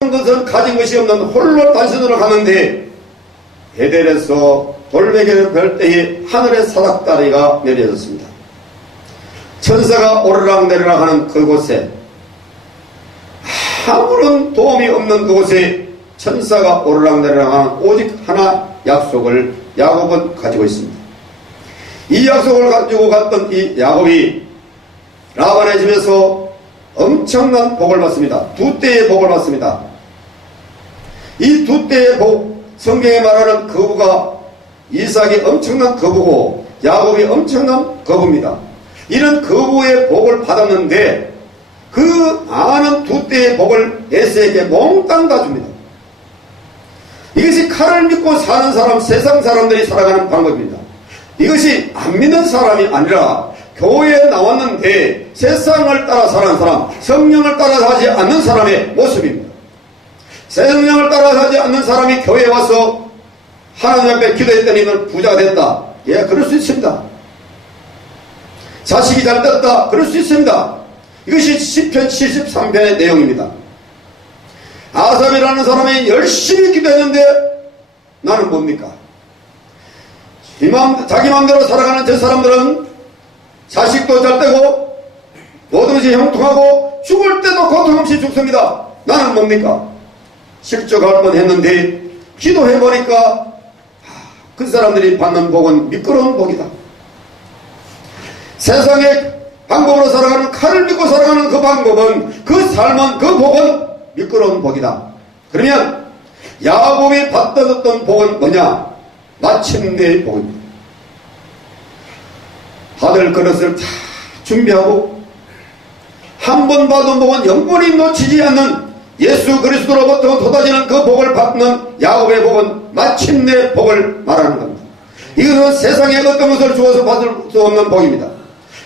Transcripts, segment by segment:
것은 가진 것이 없는 홀로 단신으로 가는데 베델에서 돌베개를 별 때에 하늘의 사닥다리가 내려졌습니다. 천사가 오르락내리락 하는 그곳에, 아무런 도움이 없는 그곳에 천사가 오르락내리락 하는 오직 하나 약속을 야곱은 가지고 있습니다. 이 약속을 가지고 갔던 이 야곱이 라반의 집에서 엄청난 복을 받습니다. 두 때의 복을 받습니다. 이 두 때의 복, 성경에 말하는 거부가 이삭이 엄청난 거부고 야곱이 엄청난 거부입니다. 이런 거부의 복을 받았는데 그 많은 두 때의 복을 에서에게 몽땅 다 줍니다. 이것이 칼을 믿고 사는 사람, 세상 사람들이 살아가는 방법입니다. 이것이 안 믿는 사람이 아니라 교회에 나왔는데 세상을 따라 사는 사람, 성령을 따라 사지 않는 사람의 모습입니다. 성령을 따라 사지 않는 사람이 교회에 와서 하나님 앞에 기도했더니 넌 부자가 됐다. 예, 그럴 수 있습니다. 자식이 잘 됐다. 그럴 수 있습니다. 이것이 시편 73편의 내용입니다. 아삽이라는 사람이 열심히 기도했는데 나는 뭡니까? 자기 마음대로 살아가는 저 사람들은 자식도 잘 되고 모든 것이 형통하고 죽을 때도 고통 없이 죽습니다. 나는 뭡니까? 실족할 뻔했는데 기도해보니까 그 사람들이 받는 복은 미끄러운 복이다. 세상의 방법으로 살아가는, 칼을 믿고 살아가는 그 방법은, 그 삶은, 그 복은 미끄러운 복이다. 그러면 야곱이 받았던 복은 뭐냐? 마침내의 복입니다. 받을 그릇을 다 준비하고 한 번 받은 복은 영원히 놓치지 않는 예수 그리스도로부터 쏟아지는 그 복을 받는 야곱의 복은 마침내 복을 말하는 겁니다. 이것은 세상에 어떤 것을 주어서 받을 수 없는 복입니다.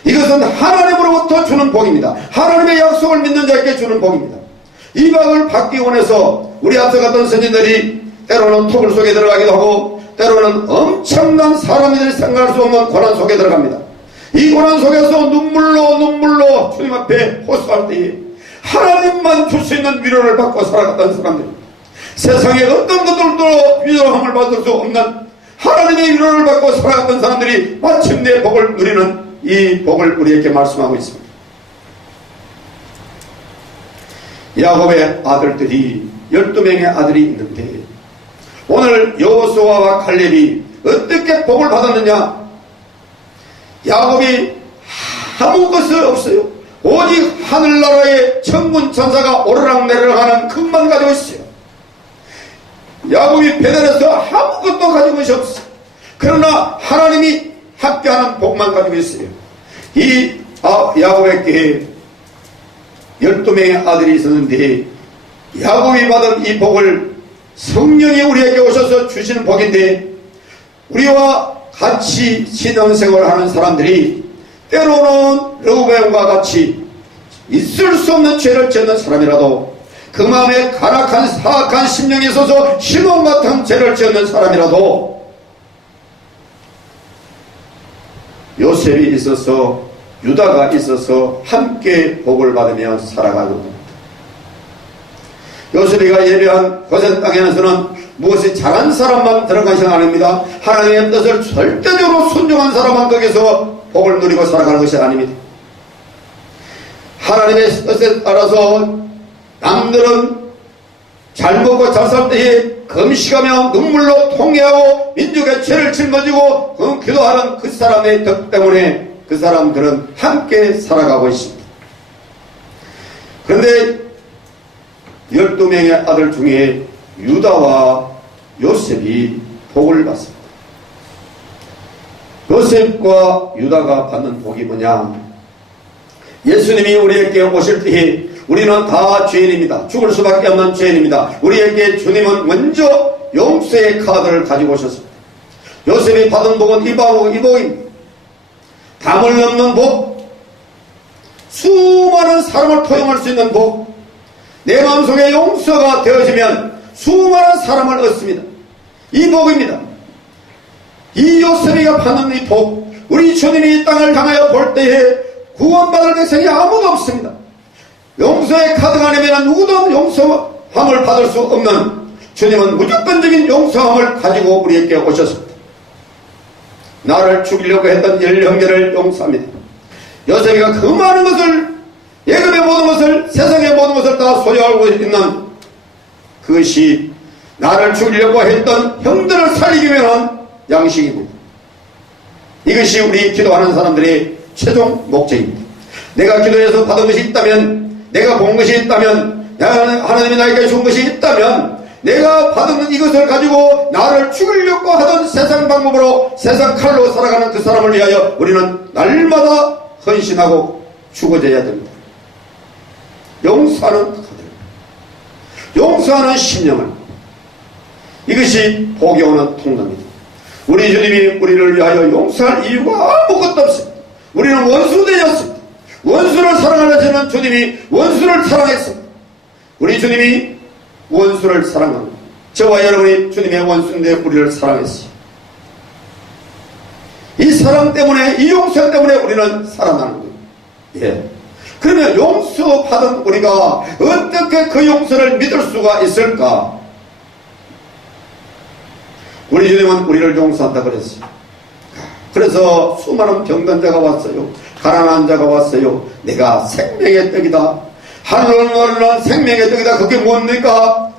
이것은 하나님으로부터 주는 복입니다. 하나님의 약속을 믿는 자에게 주는 복입니다. 이 복을 받기 원해서 우리 앞서 갔던 선진들이 때로는 토굴 속에 들어가기도 하고 때로는 엄청난 사람들이 생각할 수 없는 고난 속에 들어갑니다. 이 고난 속에서 눈물로 주님 앞에 호소할 때에 하나님만 줄 수 있는 위로를 받고 살아갔던 사람들입니다. 세상에 어떤 것들도 위로함을 받을 수 없는 하나님의 위로를 받고 살아갔던 사람들이 마침내 복을 누리는 이 복을 우리에게 말씀하고 있습니다. 야곱의 아들들이 12명의 아들이 있는데 오늘 여호수아와 칼렙이 어떻게 복을 받았느냐? 야곱이 아무 것이 없어요. 오직 하늘나라의 천군 천사가 오르락내리락 하는 것만 가지고 있어요. 야곱이 베델에서 아무것도 가지고 것이 없어요. 그러나 하나님이 함께하는 복만 가지고 있어요. 이 야곱에게 12명의 아들이 있었는데 야곱이 받은 이 복을 성령이 우리에게 오셔서 주시는 복인데 우리와 같이 신앙생활을 하는 사람들이 때로는 르우벤과 같이 있을 수 없는 죄를 짓는 사람이라도 그 마음에 간악한 사악한 심령이 있어서 시몬 같은 죄를 짓는 사람이라도 요셉이 있어서 유다가 있어서 함께 복을 받으며 살아가는 겁니다. 요셉이가 예배한 고센 땅에서는 무엇이 잘한 사람만 들어간 것이 아닙니다. 하나님의 뜻을 절대적으로 순종한 사람만 거기서 복을 누리고 살아가는 것이 아닙니다. 하나님의 뜻에 따라서 남들은 잘 먹고 잘 살 때에 금식하며 눈물로 통회하고 민족의 죄를 짊어지고 기도하는 그 사람의 뜻 때문에 그 사람들은 함께 살아가고 있습니다. 그런데 12명의 아들 중에 유다와 요셉이 복을 받습니다. 요셉과 유다가 받는 복이 뭐냐? 예수님이 우리에게 오실 때에 우리는 다 죄인입니다. 죽을 수밖에 없는 죄인입니다. 우리에게 주님은 먼저 용서의 카드를 가지고 오셨습니다. 요셉이 받은 복은 이 복입니다. 담을 넘는 복, 수많은 사람을 포용할 수 있는 복, 내 마음속에 용서가 되어지면 수많은 사람을 얻습니다. 이 복입니다. 이 요셉이가 받는 이 복, 우리 주님이 이 땅을 향하여 볼 때에 구원받을 백성이 아무도 없습니다. 용서의 카드가 아니면 누구도 용서함을 받을 수 없는 주님은 무조건적인 용서함을 가지고 우리에게 오셨습니다. 나를 죽이려고 했던 형제를 용서합니다. 요셉이가 그 많은 것을, 예금의 모든 것을, 세상의 모든 것을 다 소유하고 있는 그것이 나를 죽이려고 했던 형들을 살리기 위한 양식입니다. 이것이 우리 기도하는 사람들의 최종 목적입니다. 내가 기도해서 받은 것이 있다면, 내가 본 것이 있다면, 하나님이 나에게 준 것이 있다면, 내가 받은 이것을 가지고 나를 죽이려고 하던 세상 방법으로, 세상 칼로 살아가는 그 사람을 위하여 우리는 날마다 헌신하고 죽어져야 됩니다. 용서하는 카드, 용서하는 심령을, 이것이 복이 오는 통로입니다. 우리 주님이 우리를 위하여 용서할 이유가 아무것도 없습니다. 우리는 원수 되었습니다. 원수를 사랑하시는 주님이 원수를 사랑했습니다. 우리 주님이 원수를 사랑합니다. 저와 여러분이 주님의 원수인데 우리를 사랑했어요. 이 사랑 때문에, 이 용서 때문에 우리는 살아나는 거예요. 예. 그러면 용서받은 우리가 어떻게 그 용서를 믿을 수가 있을까? 우리 주님은 우리를 용서한다 그랬어요. 그래서 수많은 병든 자가 왔어요. 가난한 자가 왔어요. 내가 생명의 떡이다. 하늘을 나르는 생명의 떡이다. 그게 뭡니까?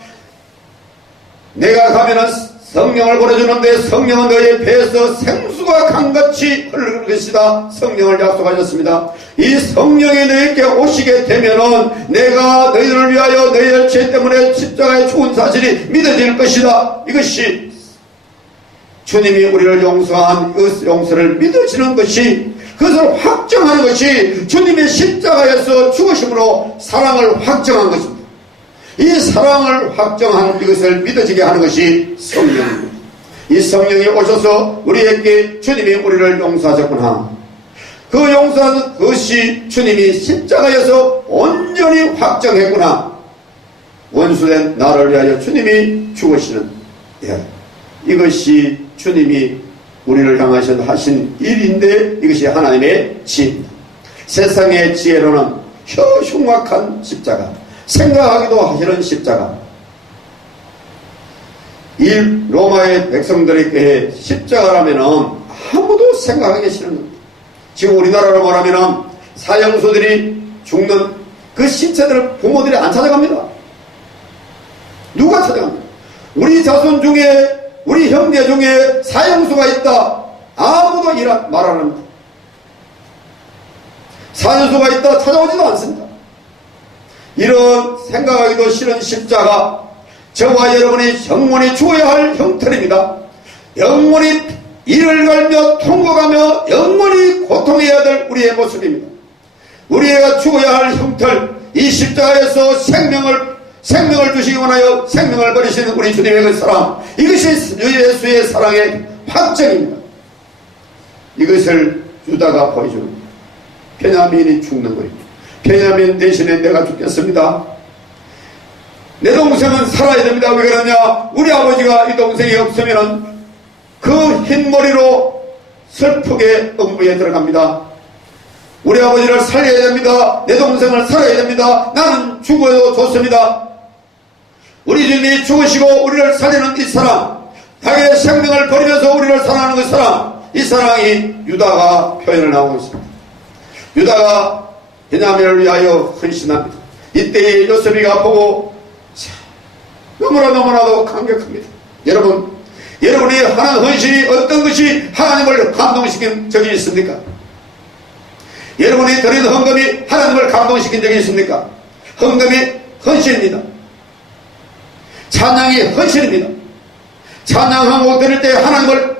내가 가면은 성령을 보내주는데 성령은 너의 배에서 생수가 강같이 흐를 것이다. 성령을 약속하셨습니다. 이 성령이 너에게 오시게 되면은 내가 너희를 위하여 너희의 죄 때문에 십자가에 죽은 사실이 믿어질 것이다. 이것이 주님이 우리를 용서한 그 용서를 믿어지는 것이, 그것을 확정하는 것이 주님의 십자가에서 죽으심으로 사랑을 확정한 것입니다. 이 사랑을 확정한 이것을 믿어지게 하는 것이 성령입니다. 이 성령이 오셔서 우리에게 주님이 우리를 용서하셨구나. 그 용서하는 것이 주님이 십자가에서 온전히 확정했구나. 원수된 나를 위하여 주님이 죽으시는, 예. 이것이 주님이 우리를 향하셔서 하신 일인데 이것이 하나님의 지혜입니다. 세상의 지혜로는 흉악한 십자가, 생각하기도 하시는 십자가. 이 로마의 백성들에게 십자가라면은 아무도 생각하기 싫은 겁니다. 지금 우리나라로 말하면은 사형수들이 죽는 그 신체들을 부모들이 안 찾아갑니다. 누가 찾아갑니까? 우리 자손 중에, 우리 형제 중에 사형수가 있다. 아무도 말 안 합니다. 사형수가 있다. 찾아오지도 않습니다. 이런 생각하기도 싫은 십자가, 저와 여러분이 영원히 죽어야 할 형틀입니다. 영원히 이를 갈며 통곡하며 영원히 고통해야 될 우리의 모습입니다. 우리가 죽어야 할 형틀, 이 십자가에서 생명을 주시기 원하여 생명을 버리시는 우리 주님의 그 사랑, 이것이 예수의 사랑의 확정입니다. 이것을 유다가 보여주는 거예요. 베냐민이 죽는 거예요. 베냐민 대신에 내가 죽겠습니다. 내 동생은 살아야 됩니다. 왜 그러냐? 우리 아버지가 이 동생이 없으면 그 흰머리로 슬프게 음부에 들어갑니다. 우리 아버지를 살려야 됩니다. 내 동생을 살아야 됩니다. 나는 죽어도 좋습니다. 우리 주님이 죽으시고 우리를 살리는 이 사랑, 자기의 생명을 버리면서 우리를 사랑하는 그 사랑, 이 사랑이 유다가 표현을 하고 있습니다. 유다가 베냐민을 위하여 헌신합니다. 이때에 요셉이가 보고 너무나도 감격합니다. 여러분이 하는 헌신이 어떤 것이 하나님을 감동시킨 적이 있습니까? 여러분이 드린 헌금이 하나님을 감동시킨 적이 있습니까? 헌금이 헌신입니다. 찬양이 헌신입니다. 찬양 한 곡 드릴 때 하나님을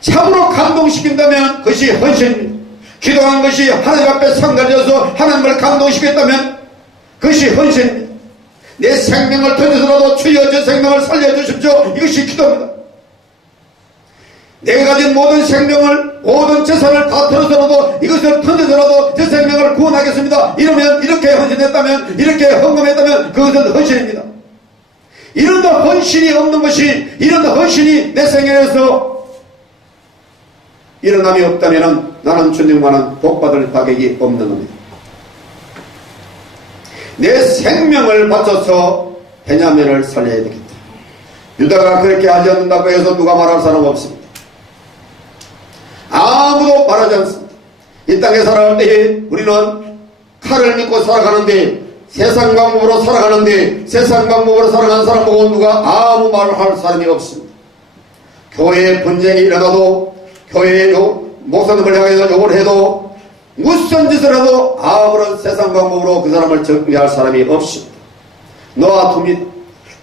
참으로 감동시킨다면 그것이 헌신입니다. 기도한 것이 하나님 앞에 상달려서 하나님을 감동시켰다면 그것이 헌신입니다. 내 생명을 던져서라도 주여 저 생명을 살려주십시오. 이것이 기도입니다. 내가 가진 모든 생명을, 모든 재산을 다 털어서라도 이것을 던져서라도 저 생명을 구원하겠습니다. 이러면, 이렇게 헌신했다면, 이렇게 헌금했다면 그것은 헌신입니다. 이런 헌신이 없는 것이, 이런 헌신이 내 생애에서 일어남이 없다면 나는 주님과는 복받을 자격이 없는 겁니다. 내 생명을 바쳐서 베냐민을 살려야 되겠다. 유다가 그렇게 하지 않는다고 해서 누가 말할 사람 없습니다. 아무도 말하지 않습니다. 이 땅에 살아갈 때에 우리는 칼을 믿고 살아가는데, 세상 방법으로 살아가는데, 세상 방법으로 살아가는 사람 보고 누가 아무 말을 할 사람이 없습니다. 교회에 분쟁이 일어나도, 교회에 목사님을 향해서 욕을 해도, 무슨 짓을 해도 아무런 세상 방법으로 그 사람을 정리할 사람이 없습니다. 놓아둡니다.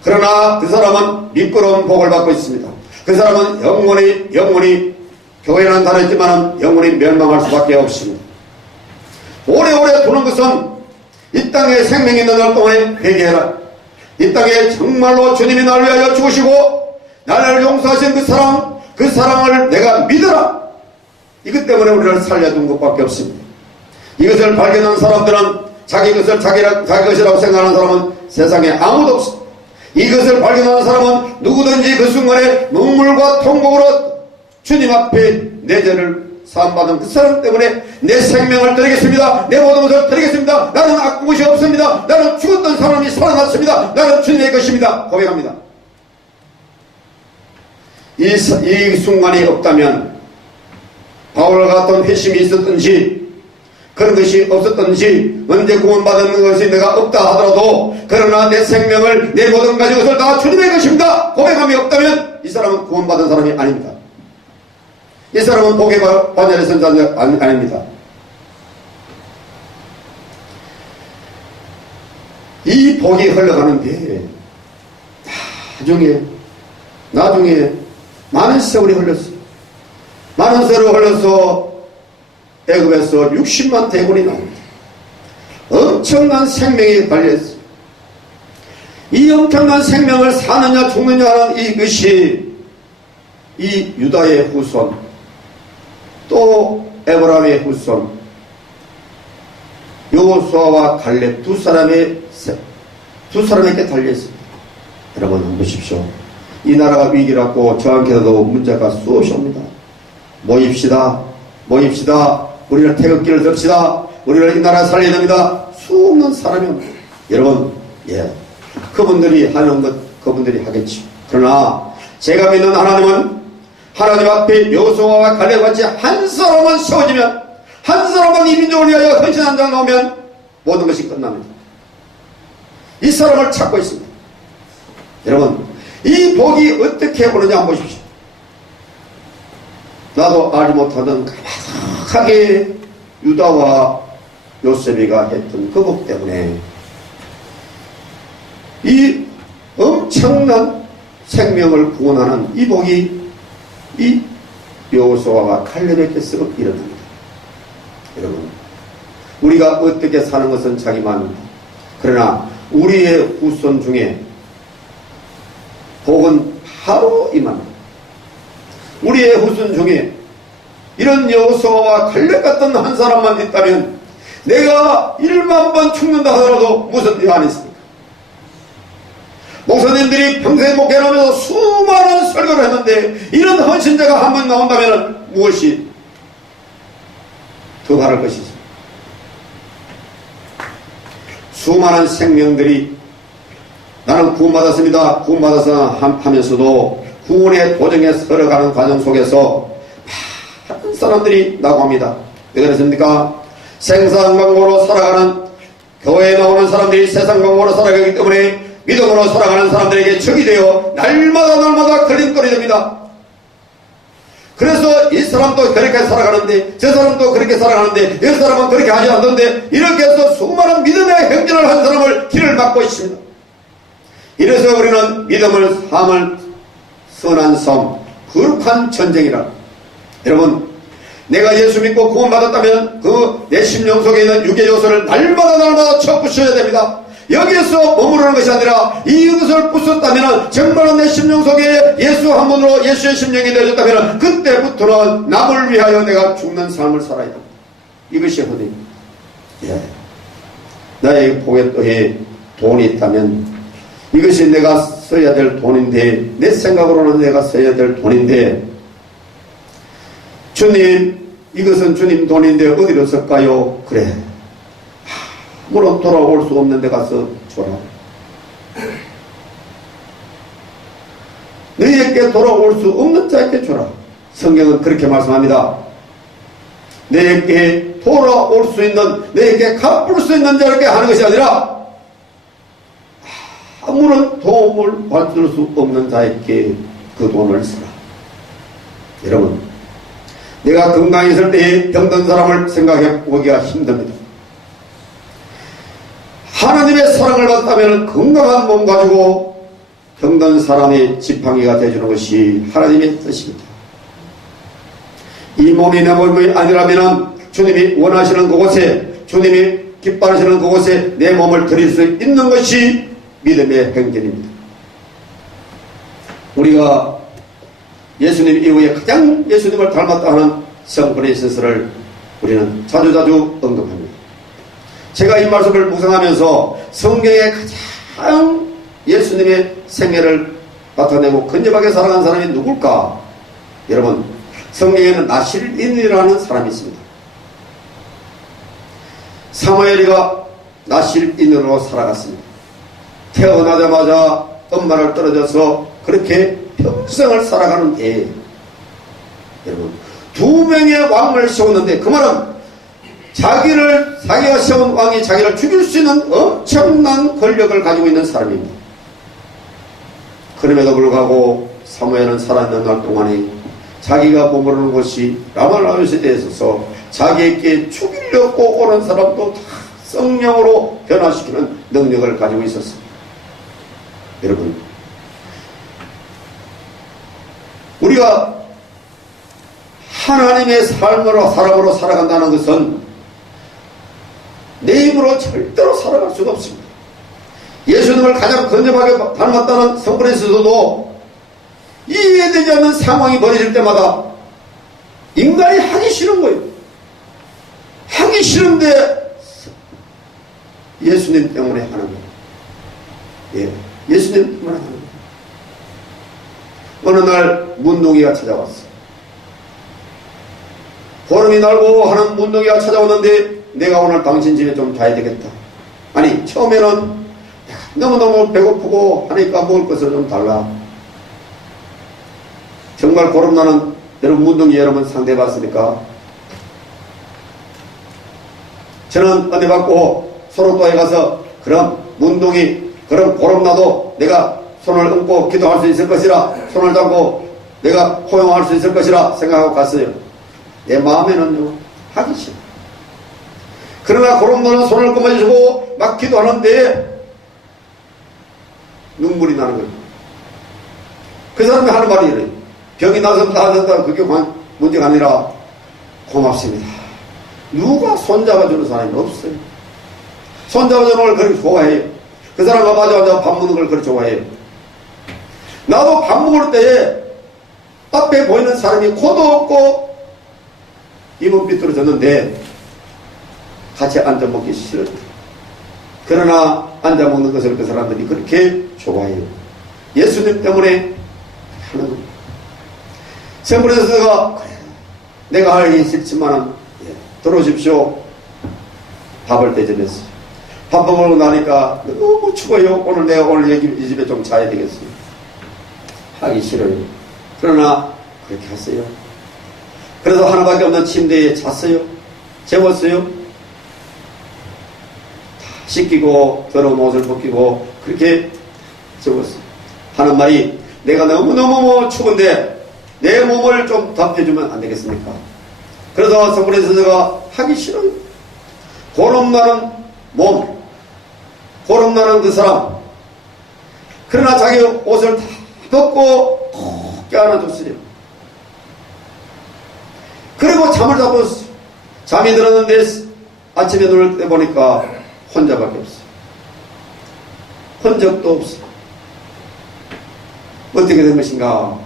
그러나 그 사람은 미끄러운 복을 받고 있습니다. 그 사람은 영원히 교회는 다르지만 영원히 멸망할 수밖에 없습니다. 오래오래 두는 것은 이 땅에 생명이 있는 날 동안에 회개해라. 이 땅에 정말로 주님이 나를 위하여 죽으시고 나를 용서하신 그 사랑을 내가 믿어라. 이것 때문에 우리를 살려준 것밖에 없습니다. 이것을 발견한 사람들은 자기 것이라고 생각하는 사람은 세상에 아무도 없습니다. 이것을 발견하는 사람은 누구든지 그 순간에 눈물과 통곡으로 주님 앞에 내 죄를 사함받은 그 사람 때문에 내 생명을 드리겠습니다. 내 모든 것을 드리겠습니다. 나는 아픈 것이 없습니다. 나는 죽었던 사람이 살아났습니다. 나는 주님의 것입니다. 고백합니다. 이 순간이 없다면 바울과 같은 회심이 있었든지 그런 것이 없었던지 언제 구원받은 것이 내가 없다 하더라도 그러나 내 생명을 내 모든 가진 것을 다 주님의 것입니다. 고백함이 없다면 이 사람은 구원받은 사람이 아닙니다. 이 사람은 복의 반열에 선 자가 아닙니다. 이 복이 흘러가는데 나중에 많은 세월이 흘렀어요. 많은 세월이 흘러서 애굽에서 60만 대군이 나옵니다. 엄청난 생명이 달려있어요. 이 엄청난 생명을 사느냐 죽느냐 하는 이것이 이 유다의 후손 또 에브라임의 후손 여호수아와 갈렙 두 사람에게 달려있습니다. 여러분 한번 보십시오. 이 나라가 위기라고 저한테도 문제가 수없이 옵니다. 모입시다. 우리를 태극기를 듭시다. 우리를 이 나라 살려야 됩니다. 수없는 사람이 옵니다. 여러분, 그분들이 하는 것 그분들이 하겠지. 그러나 제가 믿는 하나님은 하나님 앞에 여호수아와 갈렙같이 한 사람만 세워지면, 한 사람만 이 민족을 위하여 헌신한 자 나오면 모든 것이 끝납니다. 이 사람을 찾고 있습니다. 여러분, 이 복이 어떻게 오느냐 한번 보십시오. 나도 알지 못하던 가득하게 유다와 요셉이가 했던 그 복 때문에 이 엄청난 생명을 구원하는 이 복이 이 여호수아와 갈렙에게서 일어납니다. 여러분, 우리가 어떻게 사는 것은 자기 마음입니다. 그러나 우리의 후손 중에 복은 바로 임합니다. 우리의 후손 중에 이런 여호수아와 갈렙 같은 한 사람만 있다면 내가 1만 번 죽는다 하더라도 무슨 이유 안 있습니까? 목사님들이 평생 목회하면서 수많은 설교를 했는데 이런 헌신자가 한 번 나온다면 무엇이 더 바랄 것이지? 수많은 생명들이 나는 구원받았습니다. 구원받아서 하면서도 구원의 도정에 서러가는 과정 속에서 많은 사람들이 나고 합니다. 왜 그렇습니까? 세상 방법으로 살아가는 교회에 나오는 사람들이 세상 방법으로 살아가기 때문에 믿음으로 살아가는 사람들에게 적이 되어 날마다 걸림돌이 됩니다. 그래서 이 사람도 그렇게 살아가는데 저 사람도 그렇게 살아가는데 이 사람은 그렇게 하지 않던데 이렇게 해서 수많은 믿음의 행진을 한 사람을 길을 막고 있습니다. 이래서 우리는 믿음을 삶을 선한 삶, 거룩한 전쟁이라. 여러분, 내가 예수 믿고 구원받았다면 그 내 심령 속에 있는 육의 요소를 날마다 쳐부셔야 됩니다. 여기에서 머무르는 것이 아니라 이것을 부쉈다면 정말로 내 심령 속에 예수 한 분으로 예수의 심령이 되어졌다면 그때부터는 남을 위하여 내가 죽는 삶을 살아야 합니다. 이것이 헌입니다. 나의 포개또에 돈이 있다면 이것이 내가 써야 될 돈인데 내 생각으로는 내가 써야 될 돈인데 주님 이것은 주님 돈인데 어디로 쓸까요? 그래, 아무런 돌아올 수 없는 데 가서 줘라. 내게 돌아올 수 없는 자에게 주라. 성경은 그렇게 말씀합니다. 내게 돌아올 수 있는, 내게 갚을 수 있는 자에게 하는 것이 아니라 아무런 도움을 받을 수 없는 자에게 그 돈을 쓰라. 여러분, 내가 건강했을 때에 병든 사람을 생각해 보기가 힘듭니다. 하나님의 사랑을 받다면 건강한 몸 가지고 병든 사람의 지팡이가 되어주는 것이 하나님의 뜻입니다. 이 몸이 내 몸이 아니라면 주님이 원하시는 그곳에, 주님이 기뻐하시는 그곳에 내 몸을 드릴 수 있는 것이 믿음의 행진입니다. 우리가 예수님 이후에 가장 예수님을 닮았다 하는 성 브레이스를 우리는 자주자주 언급합니다. 제가 이 말씀을 묵상하면서 성경에 가장 예수님의 생애를 나타내고 근접하게 살아간 사람이 누굴까? 여러분, 성경에는 나실인이라는 사람이 있습니다. 사무엘이가 나실인으로 살아갔습니다. 태어나자마자 엄마를 떨어져서 그렇게 평생을 살아가는데, 여러분, 2명의 왕을 세웠는데, 그 말은 자기가 세운 왕이 자기를 죽일 수 있는 엄청난 권력을 가지고 있는 사람입니다. 그럼에도 불구하고 사무엘은 살아있는 날 동안에 자기가 머무르는 곳이 라말라요시대에 있어서 자기에게 죽이려고 오는 사람도 다 성령으로 변화시키는 능력을 가지고 있었습니다. 여러분, 우리가 하나님의 사람으로 살아간다는 것은 내 힘으로 절대로 살아갈 수가 없습니다. 예수님을 가장 근접하게 닮았다는 성불에서도 이해되지 않는 상황이 벌어질 때마다 인간이 하기 싫은 거예요. 하기 싫은데 예수님 때문에 하는 거예요. 예, 예수님 때문에 하는 거예요. 어느 날 문둥이가 찾아왔어. 보름이 날고 하는 문둥이가 찾아왔는데 내가 오늘 당신 집에 좀 자야 되겠다. 아니, 처음에는 너무너무 배고프고 하니까 먹을 것을 좀 달라. 정말 보름나는 여러분, 문둥이 여러분 상대해봤습니까? 저는 은혜 받고 소록도에 가서 그럼 문둥이, 그럼 보름나도 내가 손을 얹고 기도할 수 있을 것이라, 손을 잡고 내가 포용할 수 있을 것이라 생각하고 갔어요. 내 마음에는요, 하기 싫어. 그러나 보름나는 손을 꼽아주고 막 기도하는데 눈물이 나는 거예요. 그 사람이 하는 말이 이래요. 병이 나서 나아졌다, 그게 문제가 아니라 고맙습니다. 누가 손잡아주는 사람이 없어요. 손잡아주는 걸 그렇게 좋아해요. 그 사람과 마주앉아 밥 먹는 걸 그렇게 좋아해요. 나도 밥 먹을 때에 앞에 보이는 사람이 코도 없고 입은 삐뚤어졌는데 같이 앉아 먹기 싫어요. 그러나 앉아 먹는 것을 그 사람들이 그렇게 좋아해요. 예수님 때문에 하는 겁니다. 성불에서가 그래, 내가 하기 싫지만은 들어오십시오. 밥을 대접했어요. 밥 먹고 나니까 너무 추워요. 내가 오늘 여기 이 집에 좀 자야 되겠어요. 하기 싫어요. 그러나 그렇게 했어요. 그래서 하나밖에 없는 침대에 잤어요. 재웠어요. 씻기고 더러운 옷을 벗기고 그렇게 재웠어요. 하는 말이, 내가 너무너무 추운데 내 몸을 좀 답해주면 안 되겠습니까? 그래서 성불에서가 하기 싫어요. 고름나는 몸, 고름나는 그 사람. 그러나 자기 옷을 다 벗고 콕 껴안아줬어요. 그리고 잠을 자고 잠이 들었는데 아침에 눈을 떼보니까 혼자밖에 없어요. 흔적도 없어요. 어떻게 된 것인가?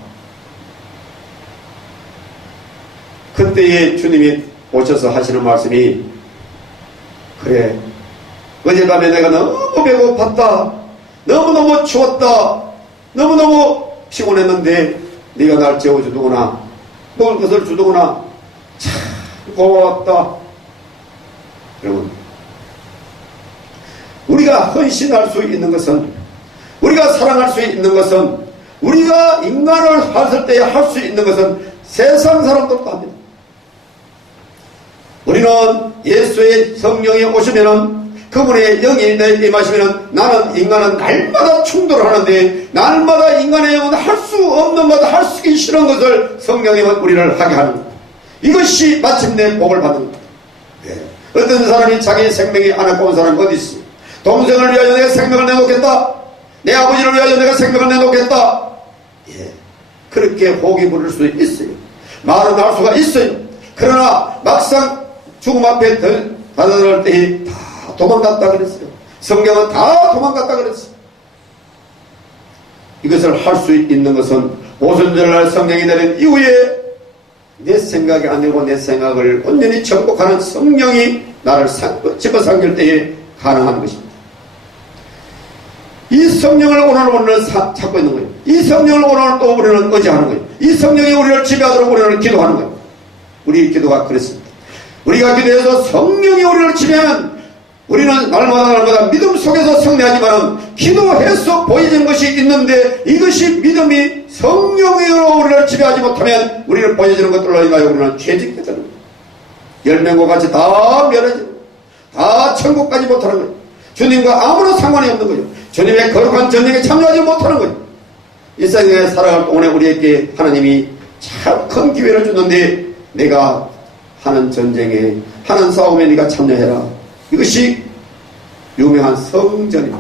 그때에 주님이 오셔서 하시는 말씀이, 그래, 어젯밤에 내가 너무 배고팠다, 너무너무 추웠다, 너무너무 피곤했는데 네가 날 재워주더구나, 먹을 것을 주더구나, 참 고마웠다. 여러분, 우리가 헌신할 수 있는 것은, 우리가 사랑할 수 있는 것은 우리가 인간을 봤을 때 할 수 있는 것은 세상 사람들도 합니다. 우리는 예수의 성령이 오시면은 그분의 영이 내게 임하시면은 나는 인간은 날마다 충돌을 하는데 날마다 인간의 영은 할 수 없는 것, 할 수 있기 싫은 것을 성령님은 우리를 하게 하는 것. 이것이 마침내 복을 받는 겁니다. 예. 어떤 사람이 자기 생명이 안 아까운 사람이 어디 있어? 동생을 위하여 내가 생명을 내놓겠다. 내 아버지를 위하여 내가 생명을 내놓겠다. 예. 그렇게 호기 부를 수 있어요. 말은 할 수가 있어요. 그러나 막상 죽음 앞에 다다를 때 다 도망갔다 그랬어요. 성경은 다 도망갔다 그랬어요. 이것을 할 수 있는 것은 오순절날 성령이 내린 이후에 내 생각이 아니고 내 생각을 온전히 정복하는 성령이 나를 집어삼킬 때에 가능한 것입니다. 이 성령을 오늘 찾고 있는 거예요. 이 성령을 오늘 또 우리는 의지하는 거예요. 이 성령이 우리를 지배하도록 우리는 기도하는 거예요. 우리 기도가 그렇습니다. 우리가 기도해서 성령이 우리를 지배하면 우리는 날마다 믿음 속에서 승리하지만 기도해서 보여지는 것이 있는데 이것이 믿음이 성령으로 우리를 지배하지 못하면 우리를 보여지는 것들로 인하여 우리는 죄짓게 되는 거예요. 10명과 같이 다 멸해지는 거예요. 다 천국 가지 못하는 거예요. 주님과 아무런 상관이 없는 거예요. 주님의 거룩한 전쟁에 참여하지 못하는 거예요. 이 세상에 살아갈 동안에 우리에게 하나님이 참 큰 기회를 줬는데 내가 하는 전쟁에 하는 싸움에 네가 참여해라. 이것이 유명한 성전입니다.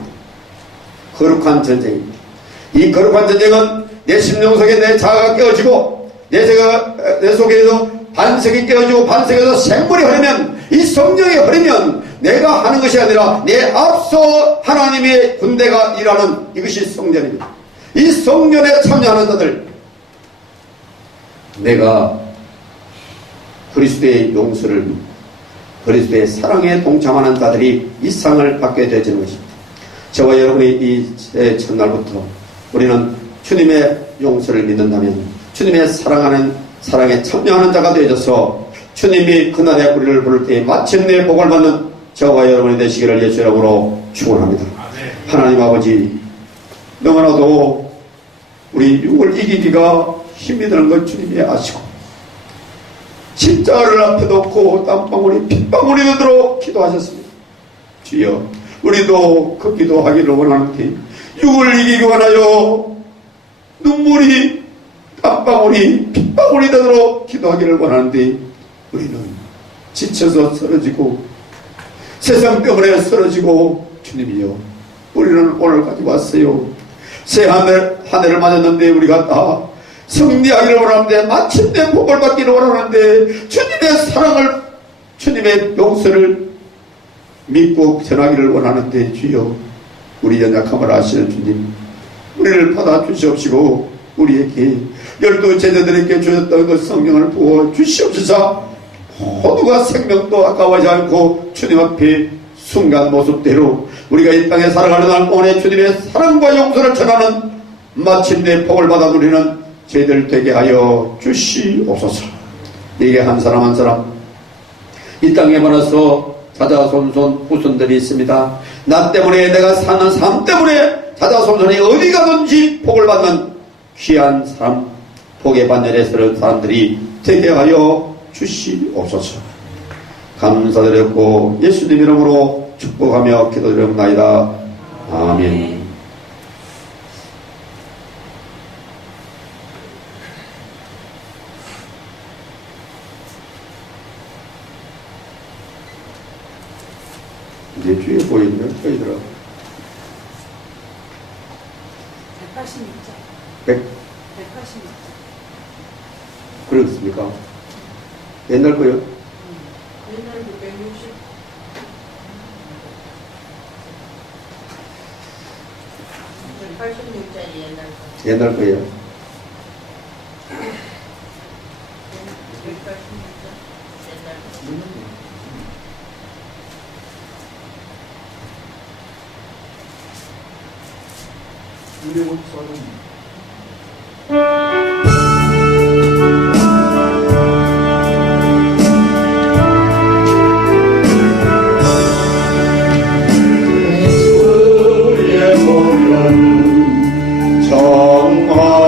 거룩한 전쟁입니다. 이 거룩한 전쟁은 내 심령 속에 내 자아가 깨어지고 내 속에서 반석이 깨어지고 반석에서 생물이 흐르면 이 성령이 흐르면 내가 하는 것이 아니라 내 앞서 하나님의 군대가 일하는 이것이 성전입니다. 이 성전에 참여하는 자들 내가 그리스도의 용서를 그리스도의 사랑에 동참하는 자들이 이 상을 받게 되어지는 것입니다. 저와 여러분이 이 첫날부터 우리는 주님의 용서를 믿는다면 주님의 사랑에 참여하는 자가 되어져서 주님이 그날에 우리를 부를 때 마침내 복을 받는 저와 여러분이 되시기를 예수 이름으로 축원합니다. 하나님 아버지, 너무나도 우리 육을 이기기가 힘이 드는 걸 주님이 아시고 십자가를 앞에 놓고 땀방울이 핏방울이 되도록 기도하셨습니다. 주여, 우리도 그 기도하기를 원하는데 육을 이기기 원하여 눈물이 땀방울이 핏방울이 되도록 기도하기를 원하는데 우리는 지쳐서 쓰러지고 세상 때문에 쓰러지고 주님이여, 우리는 오늘까지 왔어요. 새 한 해를 맞았는데 우리가 다 승리하기를 원하는데 마침내 복을 받기를 원하는데 주님의 사랑을 주님의 용서를 믿고 전하기를 원하는데 주여, 우리 연약함을 아시는 주님, 우리를 받아주시옵시고 우리에게 12 제자들에게 주셨던 그 성령을 부어 주시옵소서. 모두가 생명도 아까워하지 않고 주님 앞에 순간 모습대로 우리가 이 땅에 살아가는 날 동안에 주님의 사랑과 용서를 전하는 마침내 복을 받아 누리는 저희들 되게 하여 주시옵소서. 이게 한 사람 한 사람 이 땅에 많아서 자자손손 후손들이 있습니다. 나 때문에 내가 사는 삶 때문에 자자손손이 어디 가든지 복을 받는 귀한 사람, 복의 반열에 서는 사람들이 되게 하여 주시옵소서. 감사드렸고 예수님 이름으로 축복하며 기도드립니다. 아멘. 이제 뒤에 보이면 보이더라. 186장. 100? 186장. 그렇습니까? 옛날 거요? 옛날도 160. 옛날 거예요. 254년 정화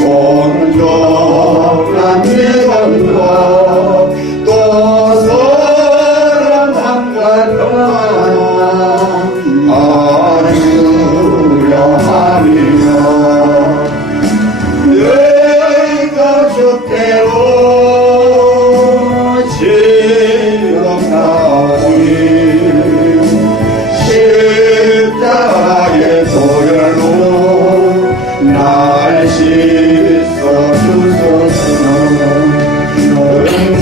온전한 믿음과 또 사랑함과 평안 아르려 하리라. 내가 주께로 지어가오니 십자가의 보혈로 날 씻어주소서.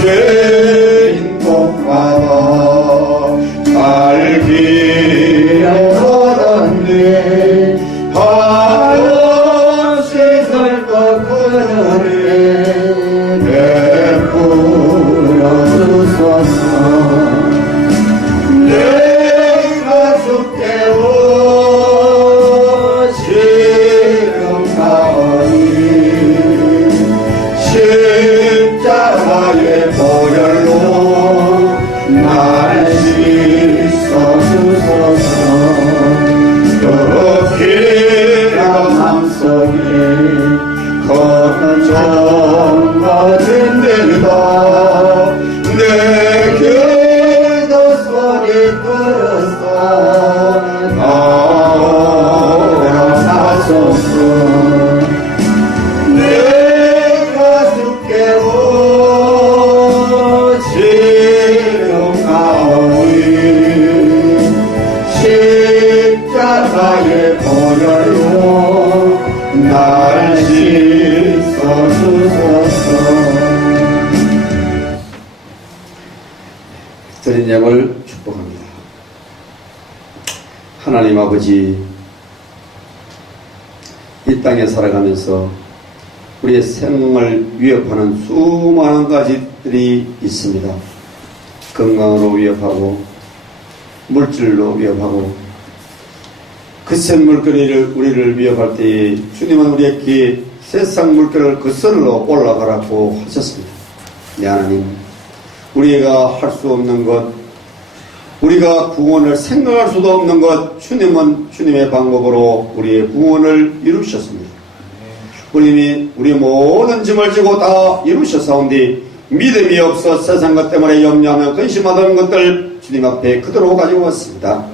죄인 곳마다 갈 길에 걸었네. 바로 씻을 것 그러네. 베풀어 주소서. 내가 주께로 지금까지 십자가의 보혈로 날 씻어주소서. 그렇게 마음속에 걱정받은데다 내 기도 소리 들었어. 나오라소서. 내가 주께로 지금까지 십자가의 보혈로 날 씻어주소서. 드린 예물 축복합니다. 하나님 아버지, 이 땅에 살아가면서 우리의 생명을 위협하는 수많은 가지들이 있습니다. 건강으로 위협하고 물질로 위협하고 거센 물거리를 우리를 위협할 때에 주님은 우리에게 세상 물결을 거슬러 올라가라고 하셨습니다. 네, 하나님, 우리가 할 수 없는 것, 우리가 구원을 생각할 수도 없는 것, 주님은 주님의 방법으로 우리의 구원을 이루셨습니다. 주님이 우리 모든 짐을 지고 다 이루셨사온디 믿음이 없어 세상 것 때문에 염려하며 근심하던 것들 주님 앞에 그대로 가지고 왔습니다.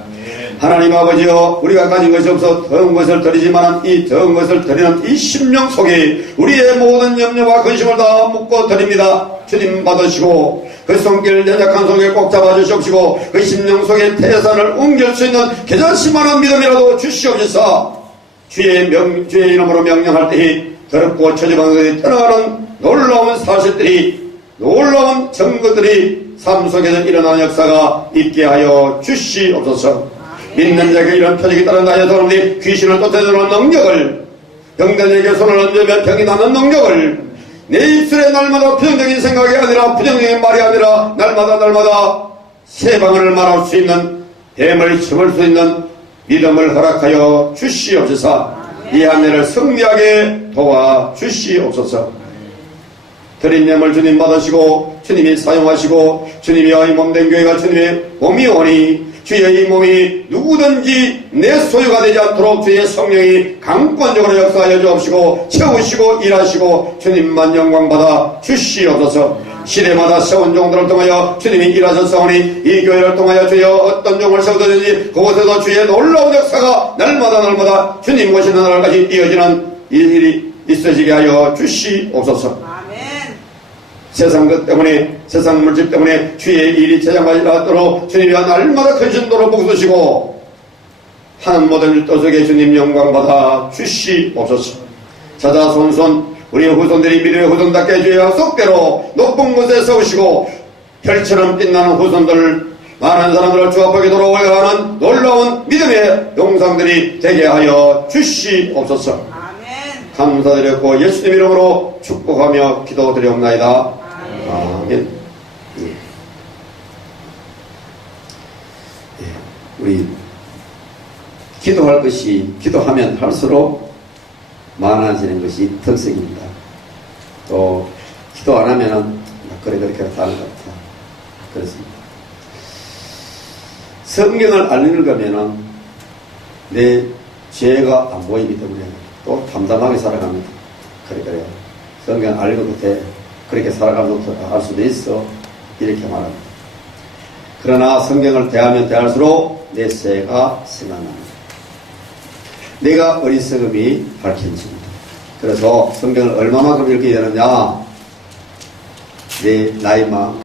하나님 아버지여, 우리가 가진 것이 없어 더운 것을 드리지만 이 더운 것을 드리는 이 심령 속에 우리의 모든 염려와 근심을 다 묻고 드립니다. 주님 받으시고 그 손길 연약한 손길 꼭 잡아주시옵시고 그 심령 속에 태산을 옮길 수 있는 계절심만한 믿음이라도 주시옵소서. 주의 이름으로 명령할 때에 더럽고 처지방들이 떠나가는 놀라운 사실들이, 놀라운 증거들이 삶 속에서 일어나는 역사가 있게 하여 주시옵소서. 믿는 자에게 이런 표적이 따른다 하여 사람들이 귀신을 쫓아내는 능력을, 병들에게 손을 얹으면 병이 나는 능력을, 내 입술에 날마다 부정적인 생각이 아니라 부정적인 말이 아니라 날마다 새 방언을 말할 수 있는, 뱀을 심을 수 있는 믿음을 허락하여 주시옵소서. 이 한해를 승리하게 도와 주시옵소서. 드린 예물 주님 받으시고 주님이 사용하시고 주님이 이 몸된 교회가 주님의 몸이 오니 주의 이 몸이 누구든지 내 소유가 되지 않도록 주의 성령이 강권적으로 역사하여 주옵시고 채우시고 일하시고 주님만 영광받아 주시옵소서. 시대마다 세운 종들을 통하여 주님이 일하셨사오니 이 교회를 통하여 주여 어떤 종을 세우든지 그곳에서 주의 놀라운 역사가 날마다 주님 오시는 날까지 이어지는 일이 있어지게 하여 주시옵소서. 세상 것 때문에, 세상 물질 때문에 주의 일이 재장하지 않도록 주님이 날마다 큰 신도로 복수시고 하는 모든 일도 속에 주님 영광받아 주시옵소서. 자자손손 우리의 후손들이 믿음의 후손답게 주의 약속대로 높은 곳에 세우시고 별처럼 빛나는 후손들, 많은 사람들을 주 앞에 돌아오게 놀라운 믿음의 용상들이 되게 하여 주시옵소서. 아멘. 감사드렸고 예수님 이름으로 축복하며 기도드리옵나이다. 아멘. 예. 우리 기도할 것이 기도하면 할수록 많아지는 것이 특성입니다. 또 기도 안 하면은 그렇게 하는 것 같아요. 그렇습니다. 성경을 안 읽으면은 내 죄가 안 보이기 때문에 또 담담하게 살아갑니다. 그래. 성경 알고 그때 그렇게 살아가면 알 수도 있어. 이렇게 말합니다. 그러나 성경을 대하면 대할수록 내 새가 생각납니다. 내가 어리석음이 밝혀집니다. 그래서 성경을 얼마만큼 읽게 되느냐? 내 나이만